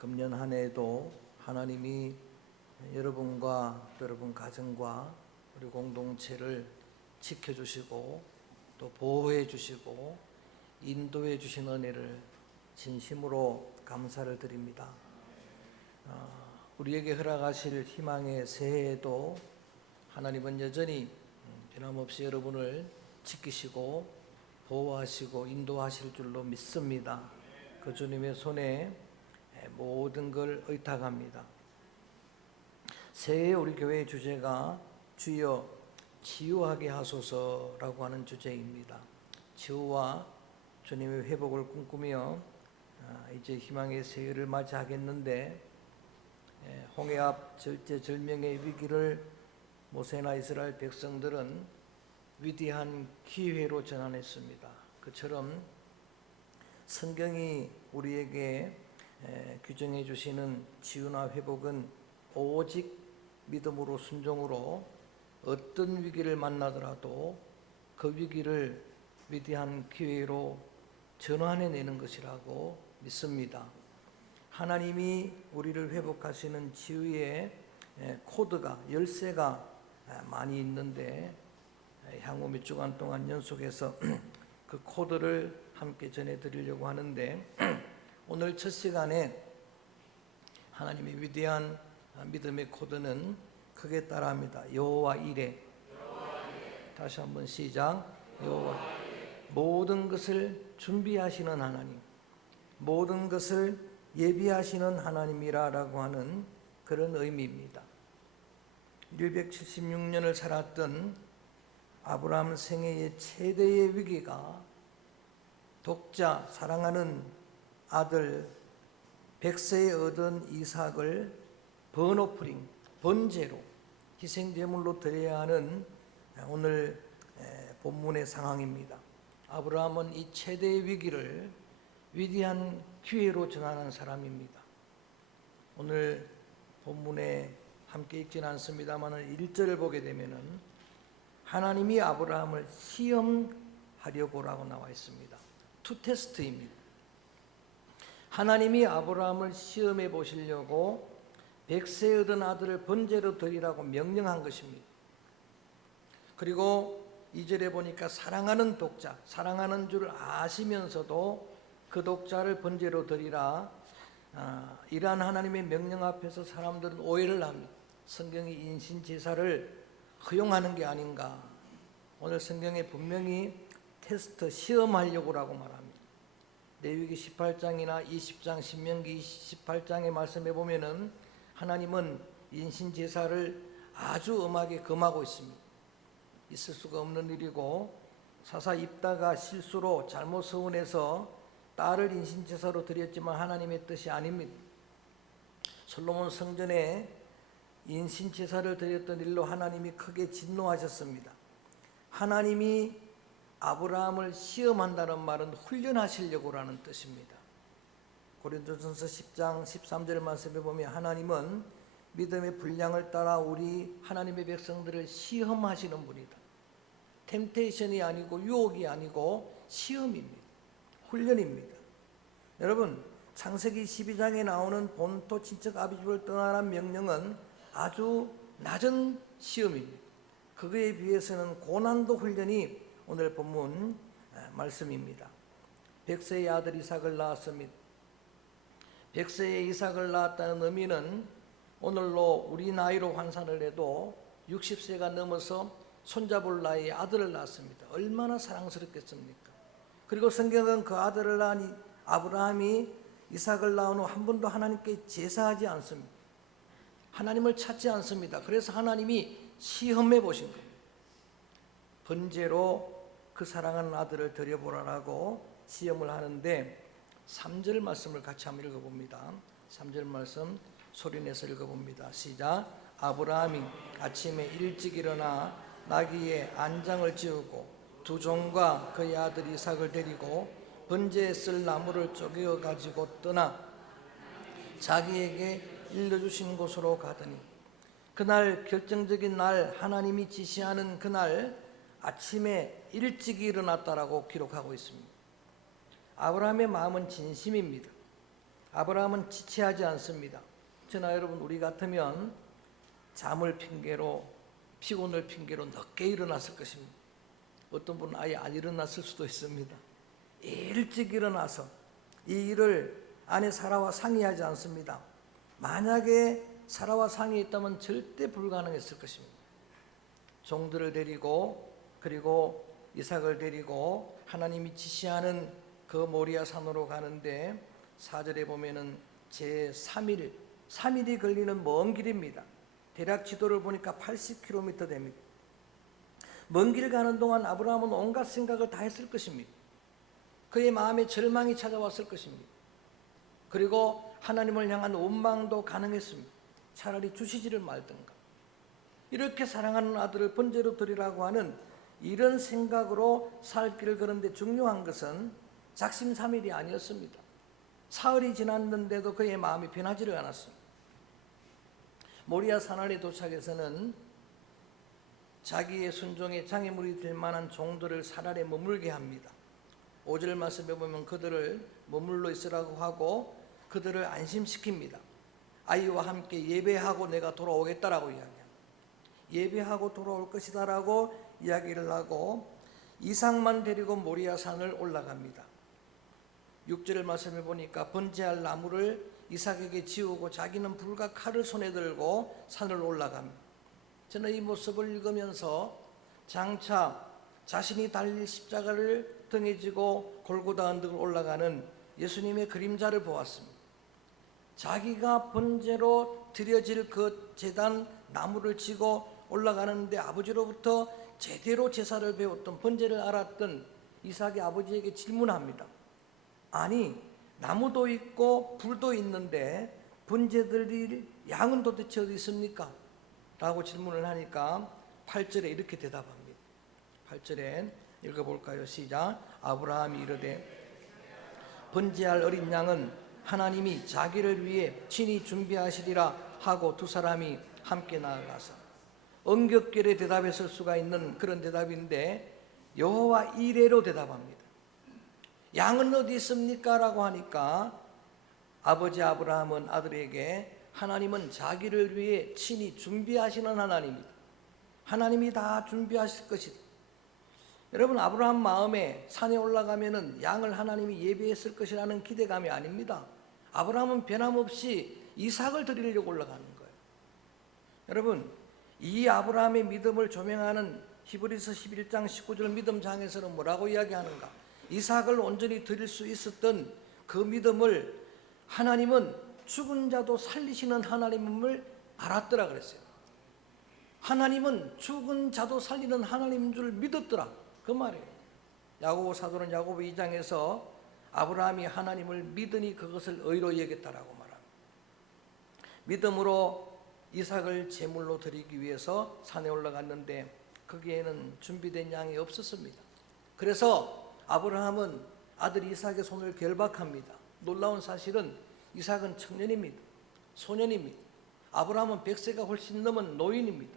금년 한 해에도 하나님이 여러분과 또 여러분 가정과 우리 공동체를 지켜주시고 또 보호해 주시고 인도해 주신 은혜를 진심으로 감사를 드립니다. 우리에게 허락하실 희망의 새해에도 하나님은 여전히 변함없이 여러분을 지키시고 보호하시고 인도하실 줄로 믿습니다. 그 주님의 손에 모든 걸 의탁합니다. 새해 우리 교회의 주제가 주여 치유하게 하소서라고 하는 주제입니다. 치유와 주님의 회복을 꿈꾸며 이제 희망의 새해를 맞이하겠는데, 홍해 앞 절제절명의 위기를 모세나 이스라엘 백성들은 위대한 기회로 전환했습니다. 그처럼 성경이 우리에게 규정해 주시는 치유나 회복은 오직 믿음으로 순종으로 어떤 위기를 만나더라도 그 위기를 위대한 기회로 전환해내는 것이라고 믿습니다. 하나님이 우리를 회복하시는 치유의 코드가, 열쇠가 많이 있는데 향후 몇 주간 동안 연속해서 그 코드를 함께 전해드리려고 하는데, 오늘 첫 시간에 하나님의 위대한 믿음의 코드는 크게 따라합니다. 여호와 이레. 다시 한번 시작. 여호와. 모든 것을 준비하시는 하나님, 모든 것을 예비하시는 하나님이라고 하는 그런 의미입니다. 176년을 살았던 아브라함 생애의 최대의 위기가 독자, 사랑하는 아들 백세에 얻은 이삭을 번오프링, 번제로, 희생제물로 드려야 하는 오늘 본문의 상황입니다. 아브라함은 이 최대의 위기를 위대한 기회로 전환한 사람입니다. 오늘 본문에 함께 읽지는 않습니다만 1절을 보게 되면은 하나님이 아브라함을 시험하려고라고 나와 있습니다. 투 테스트입니다. 하나님이 아브라함을 시험해 보시려고 백세에 얻은 아들을 번제로 드리라고 명령한 것입니다. 그리고 2절에 보니까 사랑하는 독자, 사랑하는 줄 아시면서도 그 독자를 번제로 드리라. 이러한 하나님의 명령 앞에서 사람들은 오해를 합니다. 성경이 인신 제사를 허용하는 게 아닌가. 오늘 성경에 분명히 테스트, 시험하려고라고 말합니다. 레위기 18장이나 20장, 신명기 18장의 말씀에 보면은 하나님은 인신 제사를 아주 엄하게 금하고 있습니다. 있을 수가 없는 일이고, 사사 입다가 실수로 잘못 서운해서 딸을 인신 제사로 드렸지만 하나님의 뜻이 아닙니다. 솔로몬 성전에 인신 제사를 드렸던 일로 하나님이 크게 진노하셨습니다. 하나님이 아브라함을 시험한다는 말은 훈련하시려고라는 뜻입니다. 고린도전서 10장 13절 말씀에 보면 하나님은 믿음의 분량을 따라 우리 하나님의 백성들을 시험하시는 분이다. 템테이션이 아니고 유혹이 아니고 시험입니다. 훈련입니다. 여러분, 창세기 12장에 나오는 본토 친척 아비집을 떠나라는 명령은 아주 낮은 시험입니다. 그거에 비해서는 고난도 훈련이 오늘 본문 말씀입니다. 백세의 아들 이삭을 낳았습니다. 백세의 이삭을 낳았다는 의미는 오늘로 우리 나이로 환산을 해도 60세가 넘어서 손잡을 나이에 아들을 낳았습니다. 얼마나 사랑스럽겠습니까? 그리고 성경은 그 아들을 낳은 아브라함이 이삭을 낳은 후 한 번도 하나님께 제사하지 않습니다. 하나님을 찾지 않습니다. 그래서 하나님이 시험해 보신 겁니다. 번제로 그 사랑하는 아들을 드려보라라고 시험을 하는데, 3절 말씀을 같이 한번 읽어봅니다. 3절 말씀 소리내서 읽어봅니다. 시작. 아브라함이 아침에 일찍 일어나 나귀의 안장을 지우고 두 종과 그의 아들 이삭을 데리고 번제에 쓸 나무를 쪼개어 가지고 떠나 자기에게 일러주신 곳으로 가더니, 그날 결정적인 날, 하나님이 지시하는 그날 아침에 일찍 일어났다라고 기록하고 있습니다. 아브라함의 마음은 진심입니다. 아브라함은 지체하지 않습니다. 저나 여러분 우리 같으면 잠을 핑계로 피곤을 핑계로 늦게 일어났을 것입니다. 어떤 분은 아예 안 일어났을 수도 있습니다. 일찍 일어나서 이 일을 아내 사라와 상의하지 않습니다. 만약에 사라와 상의했다면 절대 불가능했을 것입니다. 종들을 데리고 그리고 이삭을 데리고 하나님이 지시하는 그 모리아 산으로 가는데 4절에 보면은 제3일 3일이 걸리는 먼 길입니다. 대략 지도를 보니까 80km 됩니다. 먼 길 가는 동안 아브라함은 온갖 생각을 다 했을 것입니다. 그의 마음에 절망이 찾아왔을 것입니다. 그리고 하나님을 향한 원망도 가능했습니다. 차라리 주시지를 말든가. 이렇게 사랑하는 아들을 번제로 드리라고 하는 이런 생각으로 살 길을 걸은데 중요한 것은 작심삼일이 아니었습니다. 사흘이 지났는데도 그의 마음이 변하지를 않았습니다. 모리아 산안에 도착해서는 자기의 순종에 장애물이 될 만한 종들을 산 아래 머물게 합니다. 5절 말씀에 보면 그들을 머물러 있으라고 하고 그들을 안심시킵니다. 아이와 함께 예배하고 내가 돌아오겠다라고 이야기합니다. 예배하고 돌아올 것이다라고 이야기를 하고 이삭만 데리고 모리아 산을 올라갑니다. 6절 말씀에 보니까 번제할 나무를 이삭에게 지우고 자기는 불과 칼을 손에 들고 산을 올라갑니다. 저는 이 모습을 읽으면서 장차 자신이 달릴 십자가를 등에 지고 골고다 언덕을 올라가는 예수님의 그림자를 보았습니다. 자기가 번제로 드려질 그 제단 나무를 지고 올라가는데 아버지로부터 제대로 제사를 배웠던 번제를 알았던 이삭이 아버지에게 질문합니다. 아니 나무도 있고 불도 있는데 번제 드릴 양은 도대체 어디 있습니까? 라고 질문을 하니까 8절에 이렇게 대답합니다. 8절에 읽어볼까요? 시작. 아브라함이 이르되 번제할 어린 양은 하나님이 자기를 위해 친히 준비하시리라 하고 두 사람이 함께 나아가서 엉겹결에 대답했을 수가 있는 그런 대답인데 여호와 이레로 대답합니다. 양은 어디 있습니까? 라고 하니까 아버지 아브라함은 아들에게 하나님은 자기를 위해 친히 준비하시는 하나님이다. 하나님이 다 준비하실 것이다. 여러분 아브라함 마음에 산에 올라가면은 양을 하나님이 예비했을 것이라는 기대감이 아닙니다. 아브라함은 변함없이 이삭을 드리려고 올라가는 거예요. 여러분 이 아브라함의 믿음을 조명하는 히브리서 11장 19절 믿음장에서는 뭐라고 이야기하는가? 이삭을 온전히 드릴 수 있었던 그 믿음을 하나님은 죽은 자도 살리시는 하나님임을 알았더라 그랬어요. 하나님은 죽은 자도 살리는 하나님인 줄 믿었더라 그 말이에요. 야고보 사도는 야고보 2장에서 아브라함이 하나님을 믿으니 그것을 의로 여겼다라고 말합니다. 믿음으로 이삭을 제물로 드리기 위해서 산에 올라갔는데 거기에는 준비된 양이 없었습니다. 그래서 아브라함은 아들 이삭의 손을 결박합니다. 놀라운 사실은 이삭은 청년입니다. 소년입니다. 아브라함은 100세가 훨씬 넘은 노인입니다.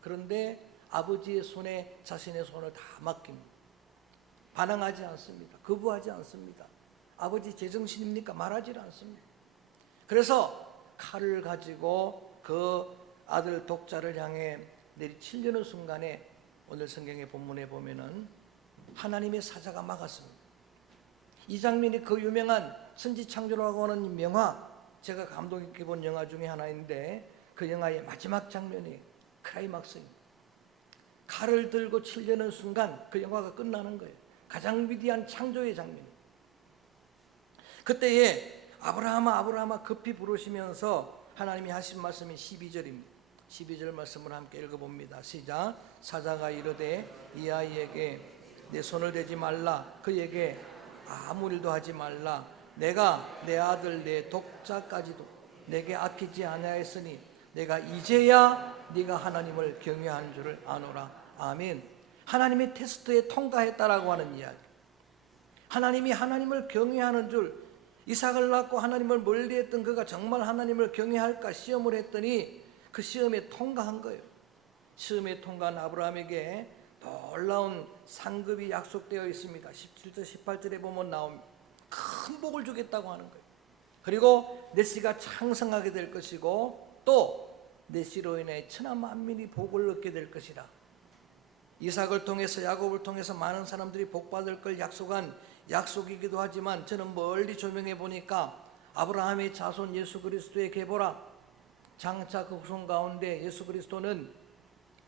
그런데 아버지의 손에 자신의 손을 다 맡깁니다. 반항하지 않습니다. 거부하지 않습니다. 아버지 제정신입니까? 말하지 않습니다. 그래서 칼을 가지고 그 아들 독자를 향해 내리치려는 순간에 오늘 성경의 본문에 보면은 하나님의 사자가 막았습니다. 이 장면이 그 유명한 천지창조라고 하는 명화, 제가 감동 있게 본 영화 중에 하나인데 그 영화의 마지막 장면이 클라이막스입니다. 칼을 들고 치려는 순간 그 영화가 끝나는 거예요. 가장 위대한 창조의 장면. 그때에 아브라함아 급히 부르시면서 하나님이 하신 말씀이 12절입니다. 12절 말씀을 함께 읽어봅니다. 시작. 사자가 이르되 이 아이에게 내 손을 대지 말라. 그에게 아무 일도 하지 말라. 내가 내 아들 내 독자까지도 내게 아끼지 아니하였으니 내가 이제야 네가 하나님을 경외하는 줄을 아노라. 아멘. 하나님의 테스트에 통과했다라고 하는 이야기. 하나님이 하나님을 경외하는 줄, 이삭을 낳고 하나님을 멀리했던 그가 정말 하나님을 경외할까 시험을 했더니 그 시험에 통과한 거예요. 시험에 통과한 아브라함에게 놀라운 상급이 약속되어 있습니다. 17절 18절에 보면 나옵니다. 큰 복을 주겠다고 하는 거예요. 그리고 내 씨가昌盛하게 될 것이고 또 내 씨로 인해 천하 만민이 복을 얻게 될 것이라. 이삭을 통해서 야곱을 통해서 많은 사람들이 복받을 걸 약속한 약속이기도 하지만 저는 멀리 조명해 보니까 아브라함의 자손 예수 그리스도의 계보라. 장차 그 후손 가운데 예수 그리스도는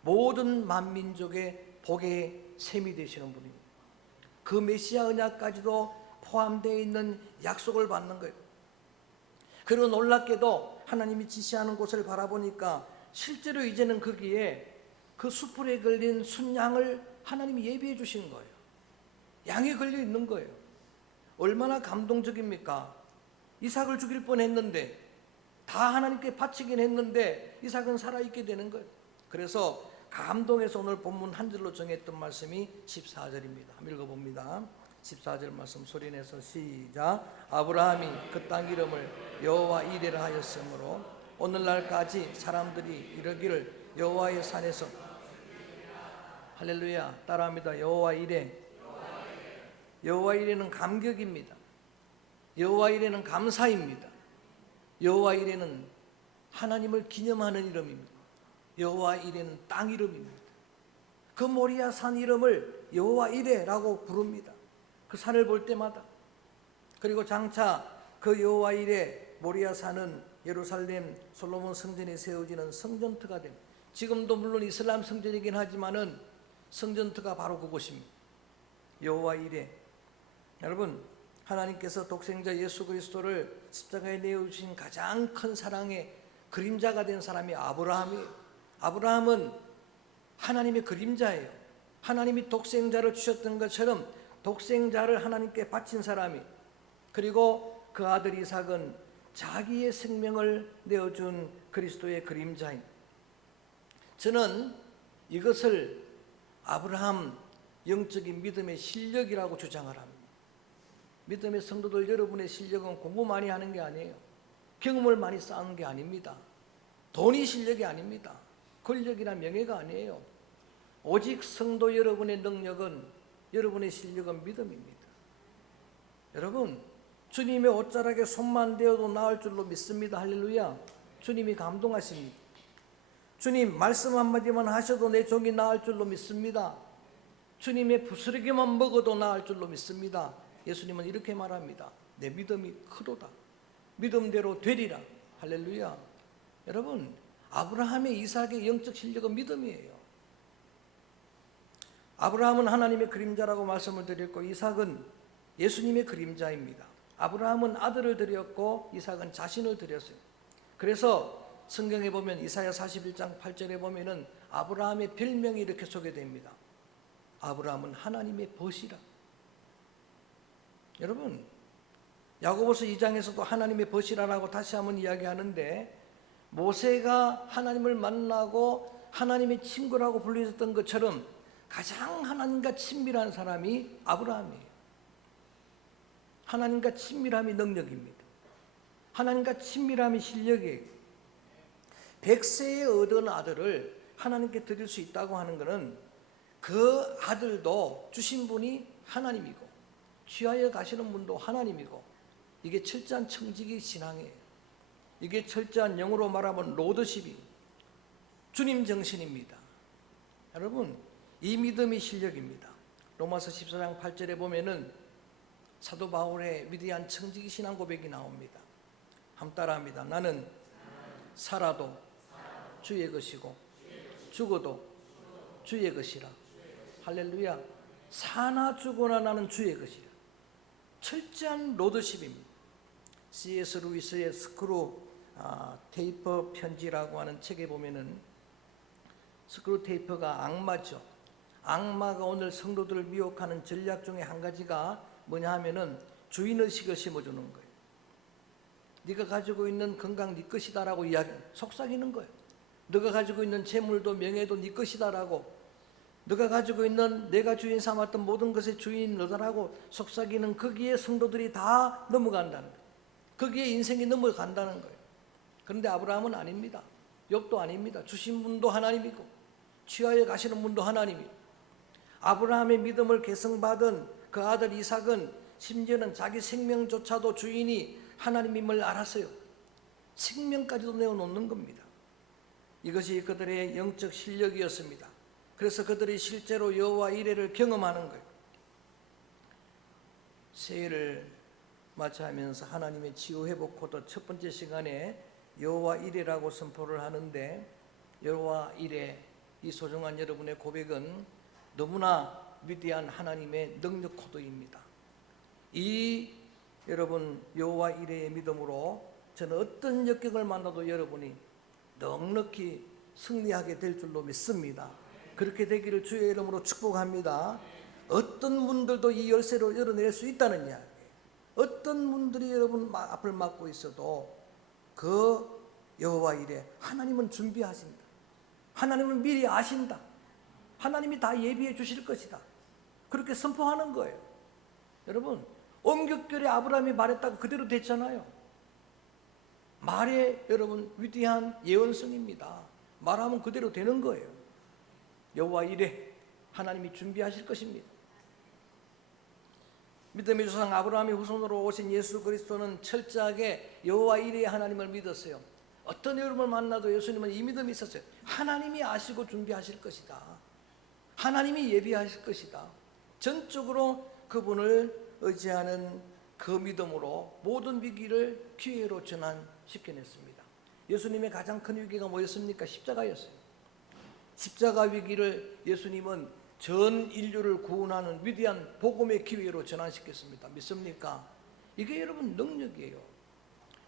모든 만민족의 복의 셈이 되시는 분입니다. 그 메시아 언약까지도 포함되어 있는 약속을 받는 거예요. 그리고 놀랍게도 하나님이 지시하는 곳을 바라보니까 실제로 이제는 거기에 그 숯불에 걸린 순양을 하나님이 예비해 주신 거예요. 양이 걸려 있는 거예요. 얼마나 감동적입니까? 이삭을 죽일 뻔했는데 다 하나님께 바치긴 했는데 이삭은 살아있게 되는 거예요. 그래서 감동해서 오늘 본문 한 절로 정했던 말씀이 14절입니다. 한번 읽어봅니다. 14절 말씀 소리내서 시작. 아브라함이 그 땅 이름을 여호와 이레라 하였으므로 오늘날까지 사람들이 이르기를 여호와의 산에서 할렐루야 따라합니다. 여호와 이레. 여호와 이레는 감격입니다. 여호와 이레는 감사입니다. 여호와 이레는 하나님을 기념하는 이름입니다. 여호와 이레는 땅 이름입니다. 그 모리아 산 이름을 여호와 이레라고 부릅니다. 그 산을 볼 때마다. 그리고 장차 그 여호와 이레 모리아 산은 예루살렘 솔로몬 성전이 세워지는 성전터가 됩니다. 지금도 물론 이슬람 성전이긴 하지만은 성전터가 바로 그곳입니다. 여호와 이레. 여러분, 하나님께서 독생자 예수 그리스도를 십자가에 내어주신 가장 큰 사랑의 그림자가 된 사람이 아브라함이에요. 아브라함은 하나님의 그림자예요. 하나님이 독생자를 주셨던 것처럼 독생자를 하나님께 바친 사람이, 그리고 그 아들 이삭은 자기의 생명을 내어준 그리스도의 그림자입니다. 저는 이것을 아브라함 영적인 믿음의 실력이라고 주장을 합니다. 믿음의 성도들 여러분의 실력은 공부 많이 하는 게 아니에요. 경험을 많이 쌓는 게 아닙니다. 돈이 실력이 아닙니다. 권력이나 명예가 아니에요. 오직 성도 여러분의 능력은, 여러분의 실력은 믿음입니다. 여러분, 주님의 옷자락에 손만 대어도 나을 줄로 믿습니다. 할렐루야. 주님이 감동하십니다. 주님 말씀 한마디만 하셔도 내 종이 나을 줄로 믿습니다. 주님의 부스러기만 먹어도 나을 줄로 믿습니다. 예수님은 이렇게 말합니다. 내 믿음이 크도다. 믿음대로 되리라. 할렐루야. 여러분, 아브라함의 이삭의 영적 실력은 믿음이에요. 아브라함은 하나님의 그림자라고 말씀을 드렸고 이삭은 예수님의 그림자입니다. 아브라함은 아들을 드렸고 이삭은 자신을 드렸어요. 그래서 성경에 보면 이사야 41장 8절에 보면은 아브라함의 별명이 이렇게 소개됩니다. 아브라함은 하나님의 벗이라. 여러분, 야고보서 2장에서도 하나님의 벗이라라고 다시 한번 이야기하는데, 모세가 하나님을 만나고 하나님의 친구라고 불리셨던 것처럼 가장 하나님과 친밀한 사람이 아브라함이에요. 하나님과 친밀함이 능력입니다. 하나님과 친밀함이 실력이에요. 100세에 얻은 아들을 하나님께 드릴 수 있다고 하는 것은 그 아들도 주신 분이 하나님이고 취하여 가시는 분도 하나님이고, 이게 철저한 청지기 신앙이에요. 이게 철저한 영어로 말하면 로더십이 주님 정신입니다. 여러분, 이 믿음이 실력입니다. 로마서 14장 8절에 보면은 사도 바울의 위대한 청지기 신앙 고백이 나옵니다. 함 따라합니다. 나는 살아도 주의 것이고 죽어도 주의 것이라. 할렐루야. 사나 죽거나 나는 주의 것이라. 철저한 로더십입니다. C.S. 루이스의 스크루 테이퍼 편지라고 하는 책에 보면은 스크루 테이퍼가 악마죠. 악마가 오늘 성도들을 미혹하는 전략 중에 한 가지가 뭐냐 하면은 주인의식을 심어주는 거예요. 네가 가지고 있는 건강 네 것이다라고 속삭이는 거예요. 네가 가지고 있는 재물도 명예도 네 것이다라고, 네가 가지고 있는 내가 주인 삼았던 모든 것의 주인 너다라고 속삭이는, 거기에 성도들이 다 넘어간다는 거예요. 거기에 인생이 넘어간다는 거예요. 그런데 아브라함은 아닙니다. 욥도 아닙니다. 주신 분도 하나님이고 취하여 가시는 분도 하나님이고, 아브라함의 믿음을 계승받은 그 아들 이삭은 심지어는 자기 생명조차도 주인이 하나님임을 알았어요. 생명까지도 내어놓는 겁니다. 이것이 그들의 영적 실력이었습니다. 그래서 그들이 실제로 여호와 이레를 경험하는 거예요. 새해를 맞이하면서 하나님의 치유 회복 코드 첫 번째 시간에 여호와 이레라고 선포를 하는데, 여호와 이레, 이 소중한 여러분의 고백은 너무나 위대한 하나님의 능력 코드입니다. 이 여러분 여호와 이레의 믿음으로 저는 어떤 역경을 만나도 여러분이 넉넉히 승리하게 될 줄로 믿습니다. 그렇게 되기를 주의 이름으로 축복합니다. 어떤 분들도 이 열쇠로 열어낼 수 있다는 이야기. 어떤 분들이 여러분 앞을 막고 있어도 그 여호와 이레, 하나님은 준비하신다. 하나님은 미리 아신다. 하나님이 다 예비해 주실 것이다. 그렇게 선포하는 거예요. 여러분, 온격결에 아브라함이 말했다가 그대로 됐잖아요. 말에 여러분 위대한 예언성입니다. 말하면 그대로 되는 거예요. 여호와 이레, 하나님이 준비하실 것입니다. 믿음의 조상 아브라함의 후손으로 오신 예수 그리스도는 철저하게 여호와 이레의 하나님을 믿었어요. 어떤 여러분을 만나도 예수님은 이 믿음이 있었어요. 하나님이 아시고 준비하실 것이다. 하나님이 예비하실 것이다. 전적으로 그분을 의지하는 그 믿음으로 모든 위기를 기회로 전환시켜냈습니다. 예수님의 가장 큰 위기가 뭐였습니까? 십자가였어요. 십자가 위기를 예수님은 전 인류를 구원하는 위대한 복음의 기회로 전환시켰습니다. 믿습니까? 이게 여러분 능력이에요.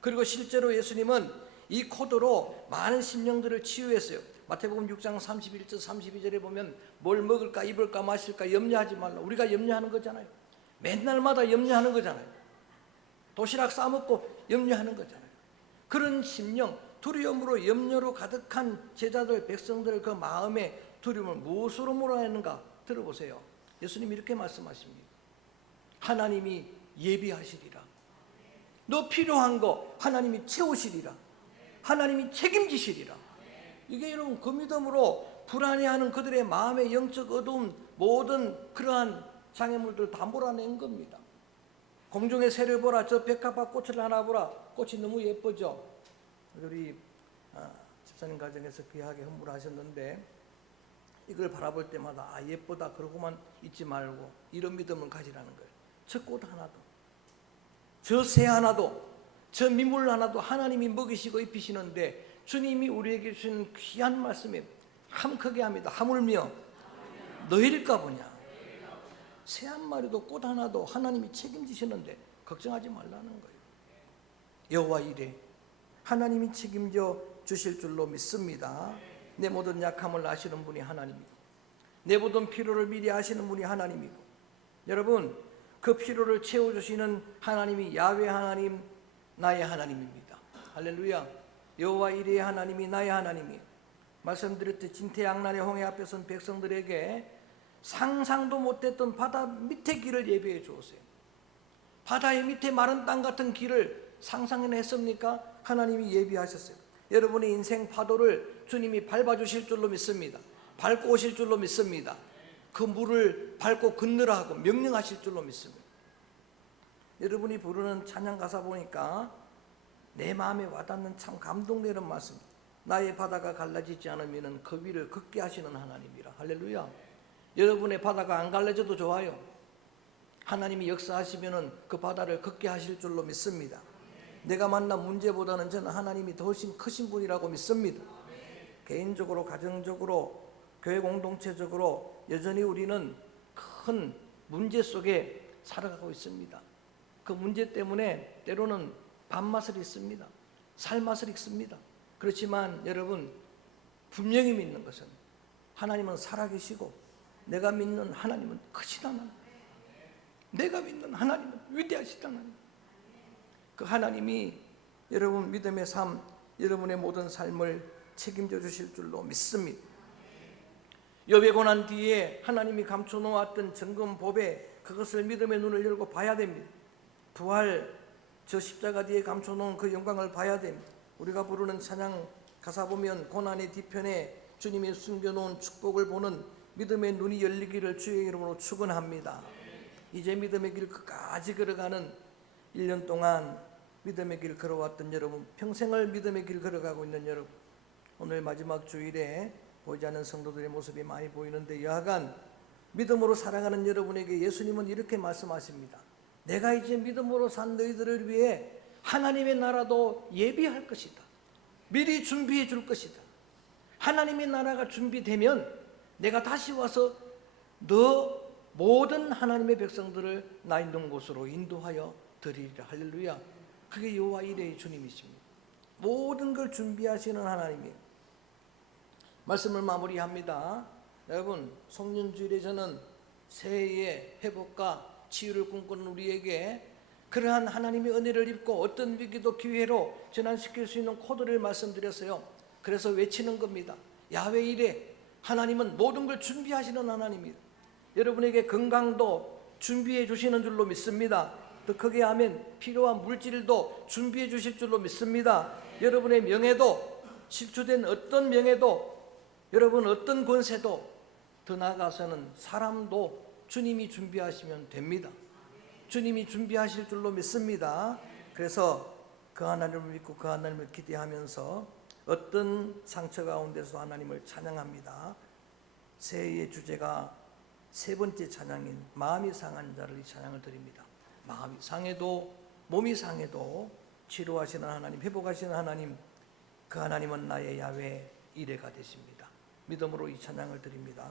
그리고 실제로 예수님은 이 코드로 많은 심령들을 치유했어요. 마태복음 6장 31절 32절에 보면 뭘 먹을까 입을까 마실까 염려하지 말라. 우리가 염려하는 거잖아요. 맨날마다 염려하는 거잖아요. 도시락 싸먹고 염려하는 거잖아요. 그런 심령, 두려움으로 염려로 가득한 제자들, 백성들 그 마음에 두려움을 무엇으로 몰아내는가 들어보세요. 예수님이 이렇게 말씀하십니다. 하나님이 예비하시리라. 너 필요한 거 하나님이 채우시리라. 하나님이 책임지시리라. 이게 여러분 그 믿음으로 불안해하는 그들의 마음의 영적 어두움, 모든 그러한 장애물들 다 몰아낸 겁니다. 공중의 새를 보라. 저 백합화 꽃을 하나 보라. 꽃이 너무 예쁘죠. 우리 집사님 가정에서 귀하게 헌물하셨는데 이걸 바라볼 때마다 아 예쁘다 그러고만 있지 말고 이런 믿음을 가지라는 거예요. 저 꽃 하나도, 저 새 하나도, 저 민물 하나도 하나님이 먹이시고 입히시는데 주님이 우리에게 주신 귀한 말씀에 함 크게 합니다. 하물며 너희일까 보냐. 새 한 마리도 꽃 하나도 하나님이 책임지시는데 걱정하지 말라는 거예요. 여호와 이레, 하나님이 책임져 주실 줄로 믿습니다. 내 모든 약함을 아시는 분이 하나님이고 내 모든 필요를 미리 아시는 분이 하나님이고, 여러분 그 필요를 채워주시는 하나님이 야훼 하나님, 나의 하나님입니다. 할렐루야. 여호와 이레의 하나님이 나의 하나님이에요. 말씀드렸듯이 진퇴양난의 홍해 앞에 선 백성들에게 상상도 못했던 바다 밑에 길을 예비해 주었어요. 바다의 밑에 마른 땅 같은 길을 상상했습니까? 하나님이 예비하셨어요. 여러분의 인생 파도를 주님이 밟아주실 줄로 믿습니다. 밟고 오실 줄로 믿습니다. 그 물을 밟고 건너라 하고 명령하실 줄로 믿습니다. 여러분이 부르는 찬양 가사 보니까 내 마음에 와닿는 참 감동되는 말씀. 나의 바다가 갈라지지 않으면 그 위를 걷게 하시는 하나님이라. 할렐루야. 여러분의 바다가 안 갈라져도 좋아요. 하나님이 역사하시면 그 바다를 걷게 하실 줄로 믿습니다. 내가 만난 문제보다는 저는 하나님이 더 훨씬 크신 분이라고 믿습니다. 개인적으로, 가정적으로, 교회 공동체적으로 여전히 우리는 큰 문제 속에 살아가고 있습니다. 그 문제 때문에 때로는 밥맛을 잊습니다. 살맛을 잊습니다. 그렇지만 여러분 분명히 믿는 것은 하나님은 살아계시고 내가 믿는 하나님은 크신 하나님, 내가 믿는 하나님은 위대하신 하나님. 그 하나님이 여러분 믿음의 삶, 여러분의 모든 삶을 책임져 주실 줄로 믿습니다. 욥의 고난 뒤에 하나님이 감춰놓았던 정금 보배, 그것을 믿음의 눈을 열고 봐야 됩니다. 부활, 저 십자가 뒤에 감춰놓은 그 영광을 봐야 됩니다. 우리가 부르는 찬양 가사 보면 고난의 뒤편에 주님이 숨겨놓은 축복을 보는 믿음의 눈이 열리기를 주의 이름으로 축원합니다. 이제 믿음의 길 끝까지 걸어가는 1년 동안 믿음의 길 걸어왔던 여러분, 평생을 믿음의 길 걸어가고 있는 여러분, 오늘 마지막 주일에 보이지 않는 성도들의 모습이 많이 보이는데, 여하간 믿음으로 살아가는 여러분에게 예수님은 이렇게 말씀하십니다. 내가 이제 믿음으로 산 너희들을 위해 하나님의 나라도 예비할 것이다. 미리 준비해 줄 것이다. 하나님의 나라가 준비되면 내가 다시 와서 너 모든 하나님의 백성들을 나 있는 곳으로 인도하여 드리리라. 할렐루야. 그게 여호와 이레의 주님이십니다. 모든 걸 준비하시는 하나님이에요. 말씀을 마무리합니다. 여러분, 송년주일에 저는 새해의 회복과 치유를 꿈꾸는 우리에게 그러한 하나님의 은혜를 입고 어떤 위기도 기회로 전환시킬 수 있는 코드를 말씀드렸어요. 그래서 외치는 겁니다. 야훼 이레, 하나님은 모든 걸 준비하시는 하나님입니다. 여러분에게 건강도 준비해 주시는 줄로 믿습니다. 더 크게 하면 필요한 물질도 준비해 주실 줄로 믿습니다. 여러분의 명예도, 실추된 어떤 명예도, 여러분 어떤 권세도, 더 나아가서는 사람도 주님이 준비하시면 됩니다. 주님이 준비하실 줄로 믿습니다. 그래서 그 하나님을 믿고 그 하나님을 기대하면서 어떤 상처 가운데서 하나님을 찬양합니다. 새해의 주제가 세 번째 찬양인 마음이 상한 자를 이 찬양을 드립니다. 마음이 상해도 몸이 상해도 치료하시는 하나님, 회복하시는 하나님, 그 하나님은 나의 야훼 이레가 되십니다. 믿음으로 이 찬양을 드립니다.